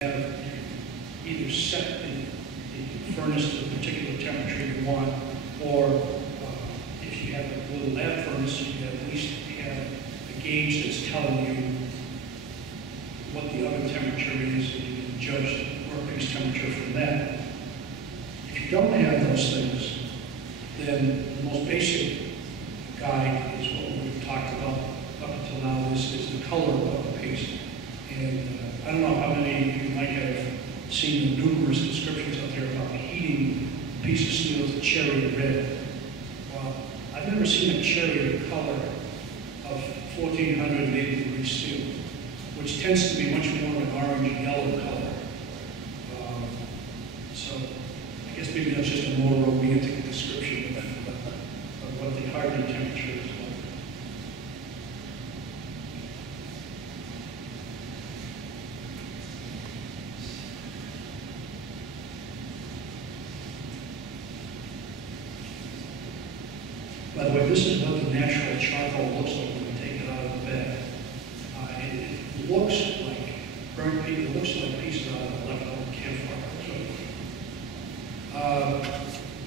have either set the furnace to a particular temperature you want, or if you have a little lab furnace, you at least have a gauge that's telling you what the oven temperature is, and you can judge the workpiece temperature from that. If you don't have those things, then the most basic guide is what we've talked about up until now, is the color of the piece. And I don't know how many of you might have seen the numerous descriptions out there about heating a piece of steel to cherry red. Well, I've never seen a cherry color of 1480 degree steel, which tends to be much more of an orange yellow color. So I guess maybe that's just a more romantic description of what the hardening temperature is like. By the way, this is what the natural charcoal looks like when we take it out of the bed. It looks like burnt peat. It looks like pieces out of a leftover campfire.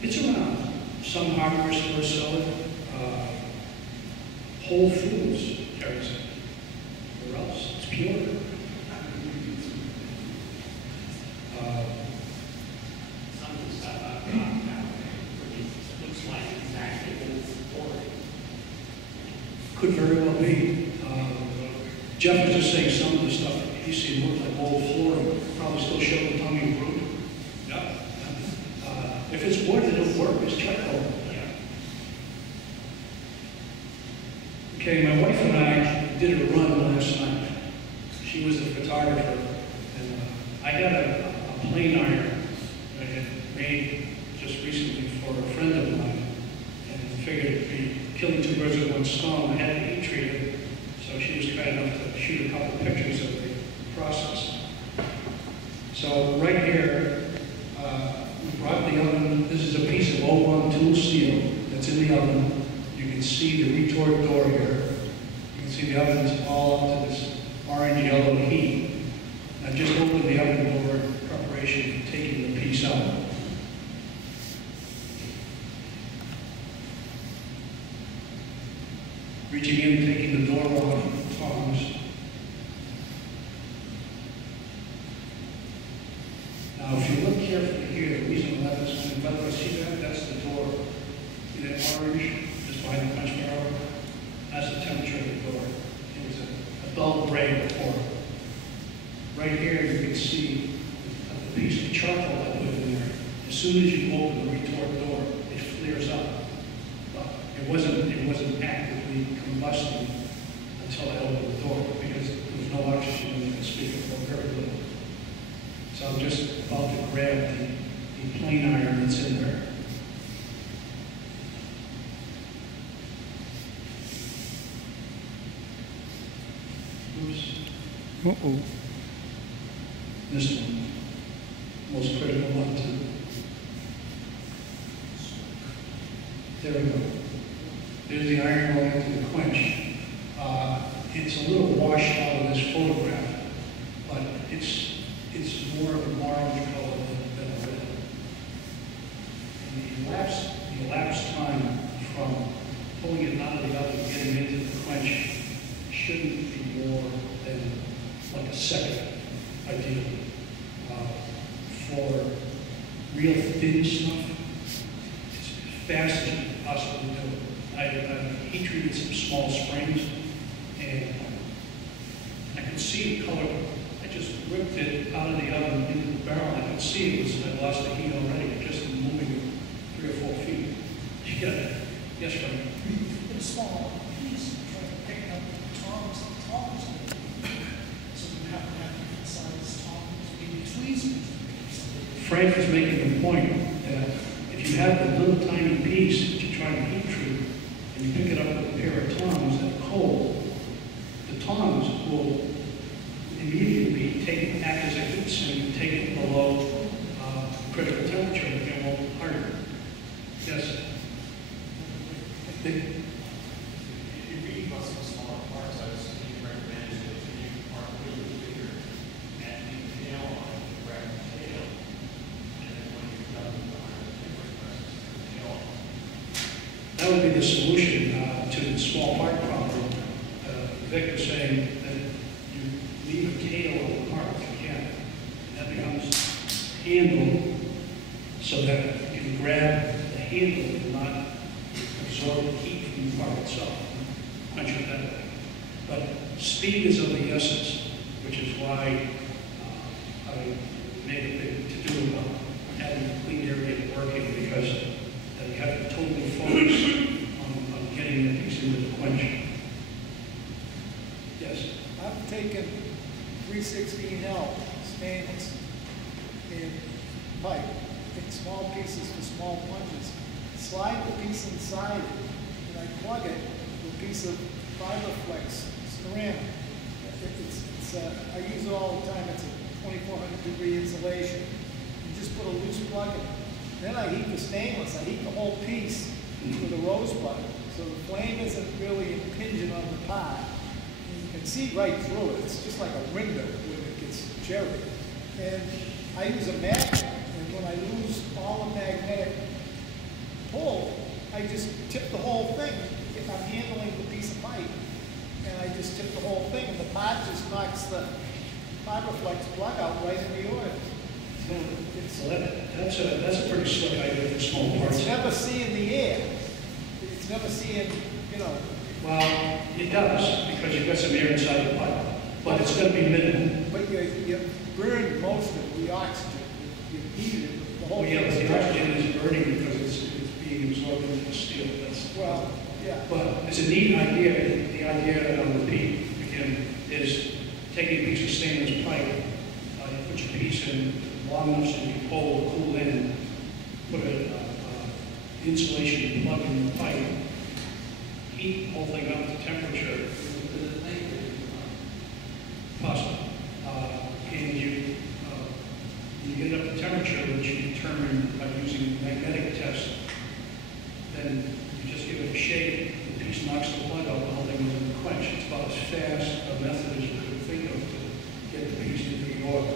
It's around. Some hardware stores sell it. Whole Foods carries it. Where else? It's pure. Could very well be. Jeff was just saying some of the stuff he seen looked like old flooring. Probably still show the tongue and root. Yeah. If it's wood, it'll work. It's charcoal. Yeah. Okay, my wife and I did a run last night. She was the photographer, and I had a plane iron that I had made just recently for a friend of mine, and figured it'd be killing two birds with one stone. I had to heat treat it, so she was kind enough to shoot a couple pictures of the process. So right here, we brought the oven. This is a piece of 01 tool steel that's in the oven. You can see the retort door here. You can see the oven's all up to this orange yellow heat. I just opened the oven door in preparation for taking the piece out. Reaching in, taking the door off with the tongs. Now, if you look carefully here, the reason I left this one, by the way, see that? That's the door. See that orange just behind the punch barrel? That's the temperature of the door. It was a dull gray before. Right here, you can see a piece of charcoal I put in there. As soon as you open the retort door, it flares up. It wasn't actively combusting until I opened the door, because there was no oxygen in the speaker for very little. So I'm just about to grab the plane iron that's in there. Oops. Uh-oh. This one, most critical one too. There we go. There's the iron going into the quench. It's a little washed out of this photograph, but it's more of an orange color than a red. And the elapsed time from pulling it out of the oven and getting into the quench shouldn't be more than like a second, ideally. For real thin stuff, it's as fast as you can possibly do it. I heat treated some small springs, and I could see the color. I just ripped it out of the oven into the barrel. I could see it was, I lost the heat already, just in moving it 3 or 4 feet. You got it. Yes, Frank? Put a small piece and try to pick up the tongs, so you have to have different size tongs, maybe tweezers. Frank is making the point that if you have a little tiny piece that you try to heat treat, and you pick it up with a pair of tongs that are cold, the tongs will immediately act as a heat sink and take it below critical temperature and it won't harden. Yes? If you're reading about some smaller parts, I was thinking recommended that you are really bigger and you nail on Vic was saying that you leave a tail on the part if you can. That becomes a handle so that you can grab the handle and not absorb the heat from the part itself. Punch it that way. But speed is of the essence, which is why I made a big to-do about having a clean area working, because you have to totally focus on getting the piece into the quench. Yes? I've taken 316L stainless in pipe, take small pieces for small punches, slide the piece inside it, and I plug it with a piece of Fiberflex ceramic. I use it all the time. It's a 2400-degree insulation. You just put a loose plug in it. Then I heat the stainless. I heat the whole piece with a rosebud, so the flame isn't really impinging on the pot. And you can see right through it. It's just like a window when it gets cherry. And I use a magnet, and when I lose all the magnetic pull, I just tip the whole thing. If I'm handling the piece of pipe, and I just tip the whole thing, and the pot just knocks the Fiberflex plug out right in the oil. So that's a pretty slick idea for small parts. It's never seeing the air. It's never seeing, you know. Well, it does, because you've got some air inside the pipe, but it's going to be minimal. But you burn most of the oxygen. You heat it. The whole Yeah, but thing the oxygen is burning because it's being absorbed into the steel. Well, yeah. But it's a neat idea. The idea that I'll repeat again is taking a piece of stainless pipe, you put your piece in long enough so you can hold the cool end, put an insulation plug in the pipe, heat the whole thing up to temperature. Possible. And you get it up to temperature, which you determine by using a magnetic test. Then you just give it a shake, the piece knocks the plug out, the whole thing goes in the quench. It's about as fast a method as you could think of to get the piece into the oil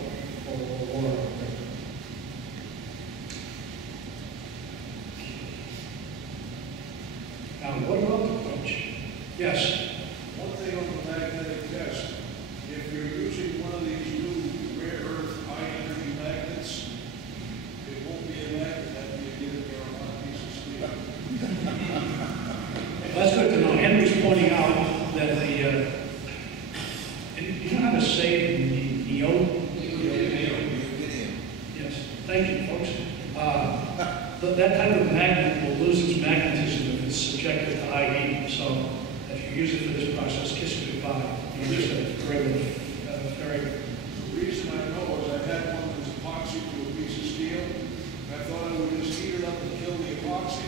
or water. Now, what about the quench? Yes? One thing on the magnetic test, if you're using one of these new rare earth high energy magnets, it won't be a magnet, that'd be a give it on a piece of steel. That's good to know. Henry's pointing out that you know how to say neon? Yes. Thank you, folks. That type of magnet will lose its magnetism if it's subjected to high heat. So if you use it for this process, kiss it goodbye. You just have to very. The reason I know is I had one that was epoxy to a piece of steel, and I thought I would just heat it up and kill the epoxy.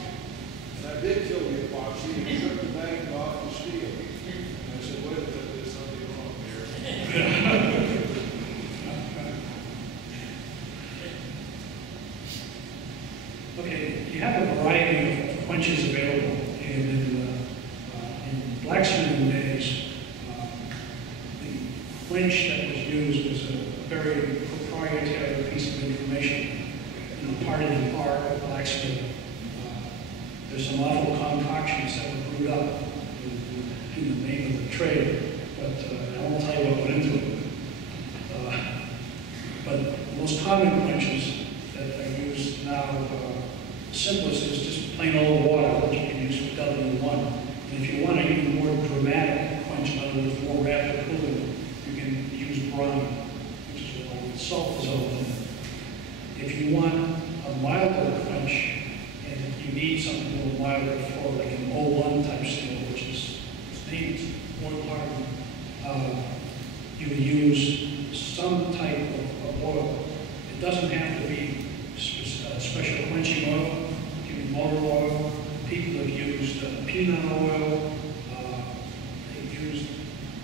And I did kill the epoxy and took the magnet off the steel. And I said, wait a minute, there's something wrong here. Okay, you have a variety of quenches available, and in blacksmithing days, the quench that was used was a very proprietary piece of information. You know, part of the art of blacksmithing. There's some awful concoctions that were brewed up in the name of the trade, but I won't tell you what went into it. But the most common quenches that are used now, the simplest is just plain old water, which you can use for W1. And if you want an even more dramatic quench, in other words, more rapid cooling, you can use brine, which is what salt dissolved in it. If you want a milder quench, and you need something a little milder for like an O1 type steel, which is its name is oil hardened, you would use some type of oil. It doesn't have to be special quenching oil. It can be motor oil. People have used peanut oil. They've used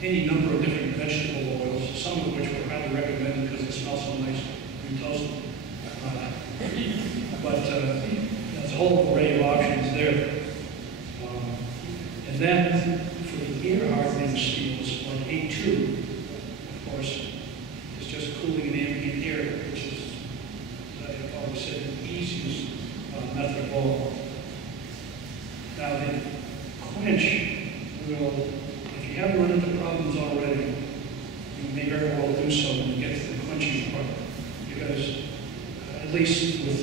any number of different vegetable oils, some of which were highly recommended because it smells so nice when you toast it. But there's a whole array of options there. And then for the air hardening steels, like A2, of course, is just cooling in ambient air, which is, as I've always said, the easiest method of all. Now the quench will, if you haven't run into problems already, you may very well do so when you get to the quenching part. Because, at least with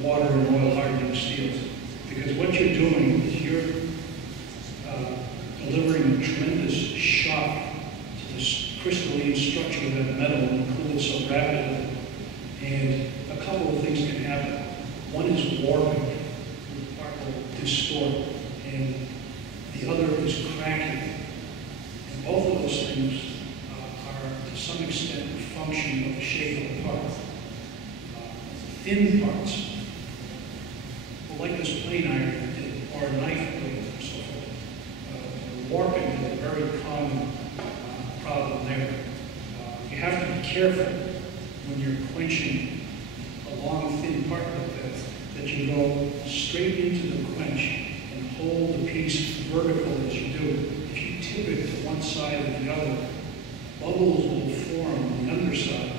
water and oil hardening steels, because what you're doing is you're delivering a tremendous shock to this crystalline structure of that metal and cool it so rapidly. And a couple of things can happen. One is warping, the part will distort, and the other is cracking. And both of those things are, to some extent, a function of the shape of the part. Thin parts, well, like this plane iron did, or a knife blade and so forth. Warping is a very common problem there. You have to be careful when you're quenching a long, thin part like that you go straight into the quench and hold the piece vertical as you do. If you tip it to one side or the other, bubbles will form on the underside,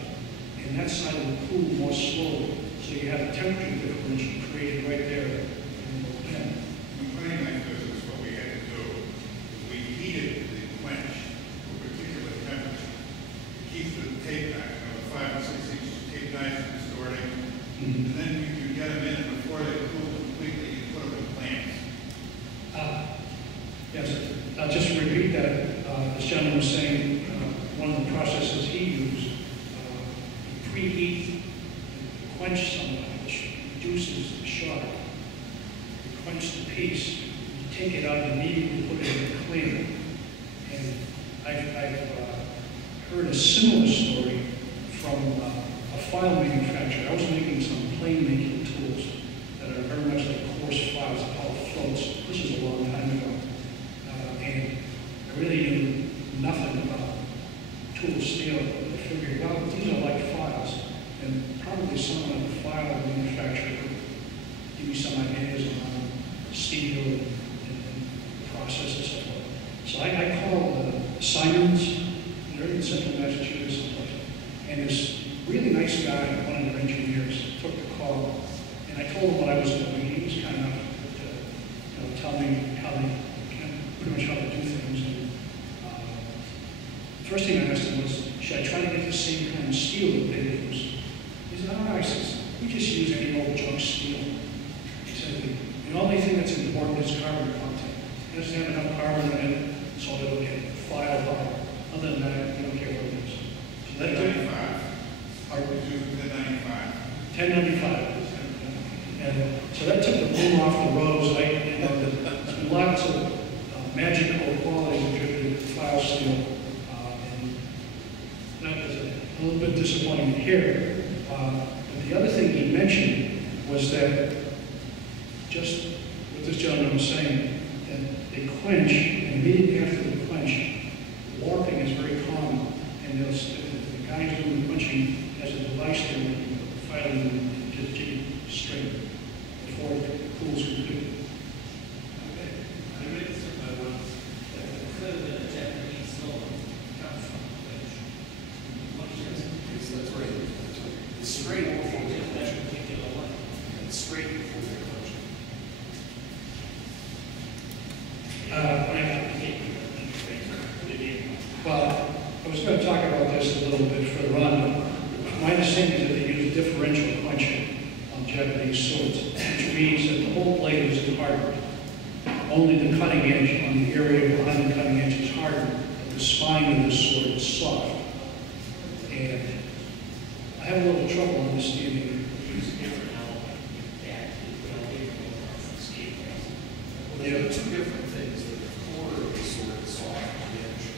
and that side will cool more slowly. So you have a temperature differential created right there in the pen. In plane knife business, what we had to do is we heated the quench to a particular temperature to keep the tape knife, the 5 and 6 inch tape knife distorting, and then you could get them in, and before they cool completely, you put them in plants. Yes, just to repeat that, this gentleman was saying one of the processes he used, preheat quench somewhat, which reduces the shock. You quench the piece, you take it out and immediately put it in the cleaner. And I've heard a similar story from a file manufacturer. I was making some plane making tools that are very much like coarse files called floats. This is a long time ago. And I really knew nothing about tool steel. I figured, well, these are like files. And probably someone at the file manufacturer could give me some ideas on steel and process and so forth. So I called Simons, they're in Central Massachusetts someplace, and this really nice guy, one of their engineers, took the call, and I told him what I was doing. He was kind enough to tell me how they, pretty much how to do things. And, first thing I asked him was, should I try to get the same kind of steel that they use? He said, no, I said, we just use any old junk steel. He said, the only thing that's important is carbon content. It doesn't have enough carbon in it, so it'll get filed out. Other than that, we don't care what it is. So that took 1095. And so that took the boom off the rose. There's lots of magical qualities attributed to file steel. And that was a little bit disappointing here. But the other thing he mentioned was that, just what this gentleman was saying, that they quench, and immediately after the quench, warping is very common. And the guys doing the quenching has a device there where you file them and just get it straight before it cools completely. Well, I was going to talk about this a little bit further on, but my understanding is that they use differential quenching on Japanese swords, which means that the whole blade is hardened. Only the cutting edge on the area behind the cutting edge is hardened, but the spine of the sword is soft. And I have a little trouble understanding There are two different things. The core of the sword is soft on the edge.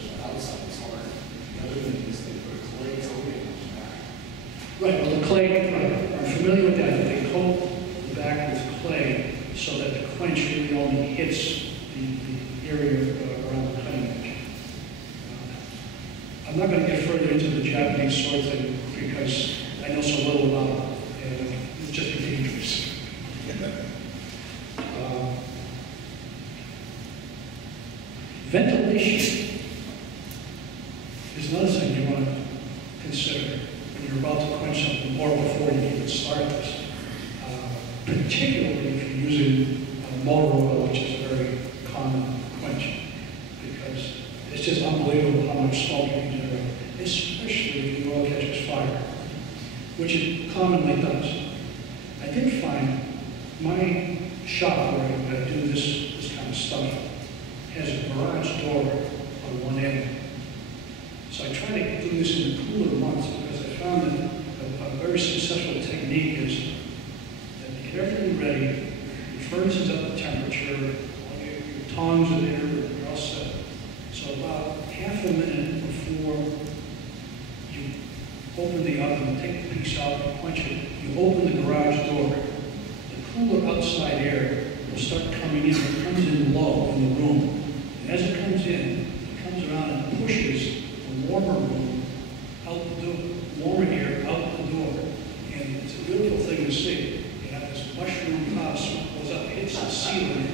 The outside is hard. The other thing is they put a clay coating on the back. Right, well, the clay, right, I'm familiar with that. They coat the back with clay so that the quench really only hits the area around the cutting edge. I'm not going to get further into the Japanese sword thing because I know so little about it, and it's just dangerous. Ventilation is another thing you want to consider when you're about to quench something or before you even start this. Particularly if you're using motor oil, which is a very common quench, because It's just unbelievable how much smoke you can generate, especially if the oil catches fire, which it commonly does. I did find my shop where I do this kind of stuff has a garage door on one end. So I try to do this in the cooler months because I found that a very successful technique is that you get everything ready, your furnace is up to temperature, all your tongs are there, you're all set. So about half a minute before you open the oven, take the piece out, quench it, you open the garage door, the cooler outside air will start coming in. It comes in low in the room. And as it comes in, it comes around and pushes the warmer room out the door, warmer air out the door. And it's a beautiful thing to see. You have this mushroom cloud goes up, hits the ceiling,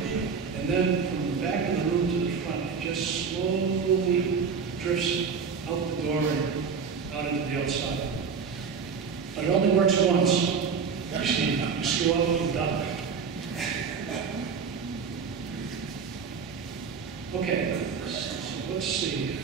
and then from the back of the room to the front, it just slowly drifts out the door and out into the outside. But it only works once. You screw up and done. Okay, so let's see.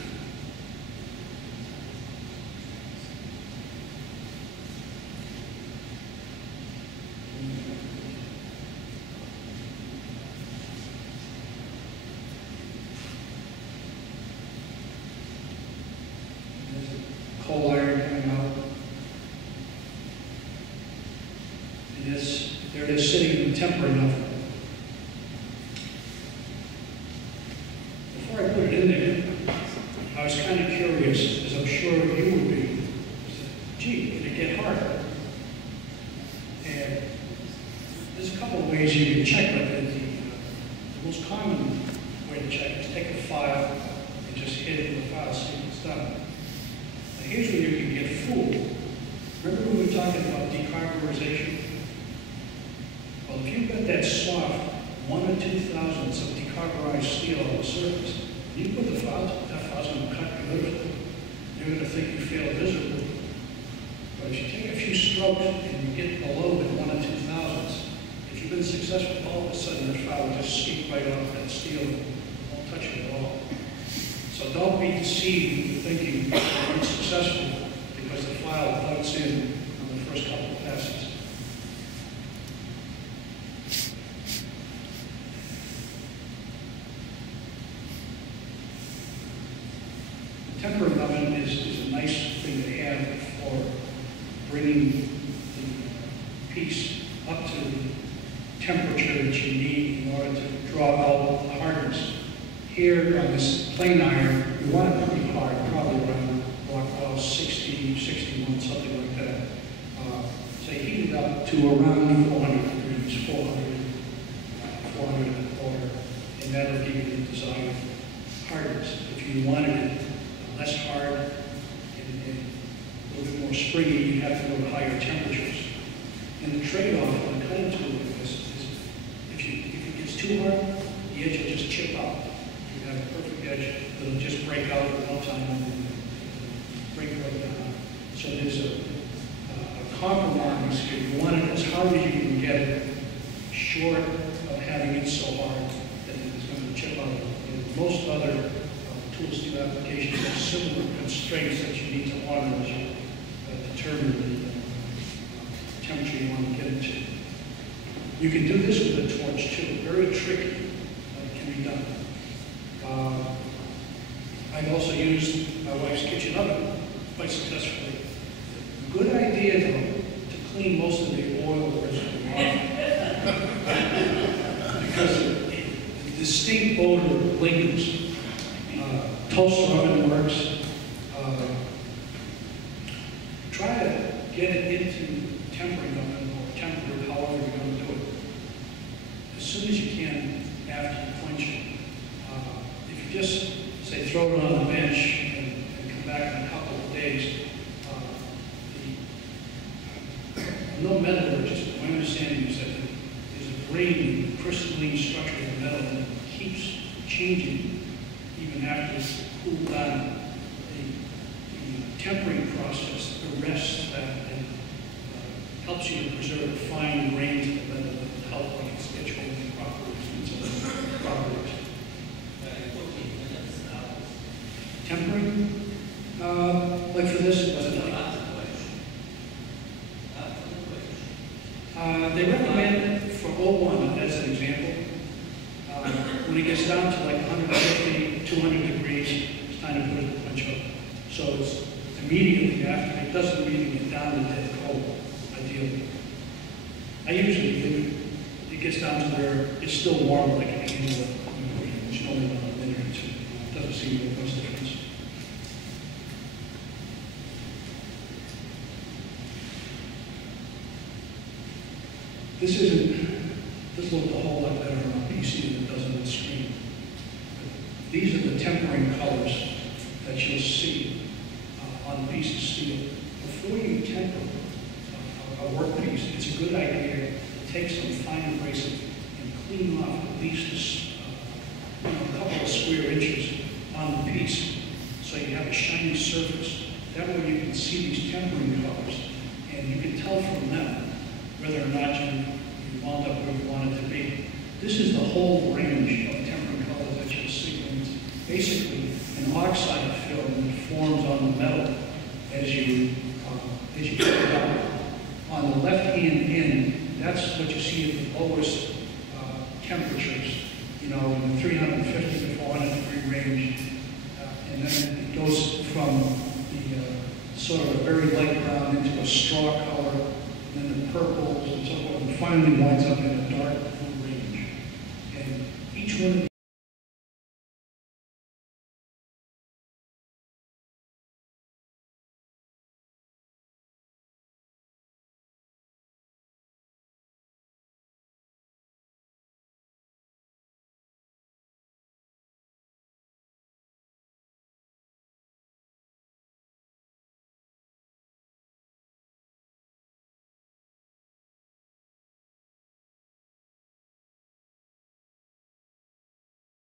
There's a coal iron coming out. There it is sitting in the tempering oven. Before I put it in there, I was kind of curious, as I'm sure you would be. I said, gee, did it get harder? And there's a couple of ways you can check it. The most common way to check is take a file and just hit it with a file, see if it's done. Now here's where you can get fooled. Remember when we were talking about decarburization? Well, if you've got that soft 1 or 2 thousandths of decarburized steel on the surface, and you put the files, that file's going to cut beautifully. You're going to think you failed miserably. But if you take a few strokes and you get below the 1 or 2 thousandths, if you've been successful, all of a sudden the file will just skip right off that steel and won't touch it at all. So don't be deceived into thinking you're unsuccessful because the file floats in on the first couple of passes. Tempering oven is a nice thing to have for bringing the piece up to the temperature that you need in order to draw out the hardness. Here on this plain iron, we want it pretty hard, probably around block 60, 61, something like that. So heat it up to around 400 degrees, 400 and a quarter, and that'll give you the desired hardness. If you wanted it less hard and a little bit more springy, you have to go to higher temperatures. And the trade-off on a cutting tool like this is if it gets too hard, the edge will just chip out. You have a perfect edge, it'll just break out in no time and break right down. So there's a compromise here. You want it as hard as you can get it, short of having it so hard that it's going to chip out. And most other tool steel applications have similar constraints that you need to honor as you determine the temperature you want to get it to. You can do this with a torch too. Very tricky, but it can be done. I've also used my wife's kitchen oven quite successfully. Good idea though to clean most of the oil residue off because the distinct odor lingers. Toaster oven works. Try to get it into tempering oven or tempered, however you're going to do it, as soon as you can after you quench it. If you just, say, throw it on the bench and come back in a couple of days, no metallurgist, my understanding is that there's a grain, crystalline structure of the metal that keeps changing even after it's cooled down. The tempering process arrests that and helps you to preserve the fine grains of the metal that help when it's etching properties. Tempering, like for this, they recommend for 01 as an example, when it gets down to like 150, 200 degrees, it's time to put it in the punch up. So it's immediately after, it doesn't immediately get down to dead cold, ideally. I usually leave it gets down to where it's still warm, like a candle, which only about a minute or two. It doesn't seem to make much difference. This looks a whole lot better on a PC than it does on the screen. But these are the tempering colors that you'll see on a piece of steel. Before you temper a workpiece, it's a good idea to take some fine abrasive and clean off at least a couple of square inches on the piece so you have a shiny surface. That way you can see these tempering colors and you can tell from them whether or not you wound up where you want it to be. This is the whole range of tempering colors that you'll see. And it's basically an oxide film that forms on the metal as you put it out. On the left-hand end, that's what you see at the lowest temperatures, in the 350 to 400 degree range. And then it goes from the sort of a very light brown into a straw color, and then the purples and so forth, and finally winds up in a dark blue range. And each one of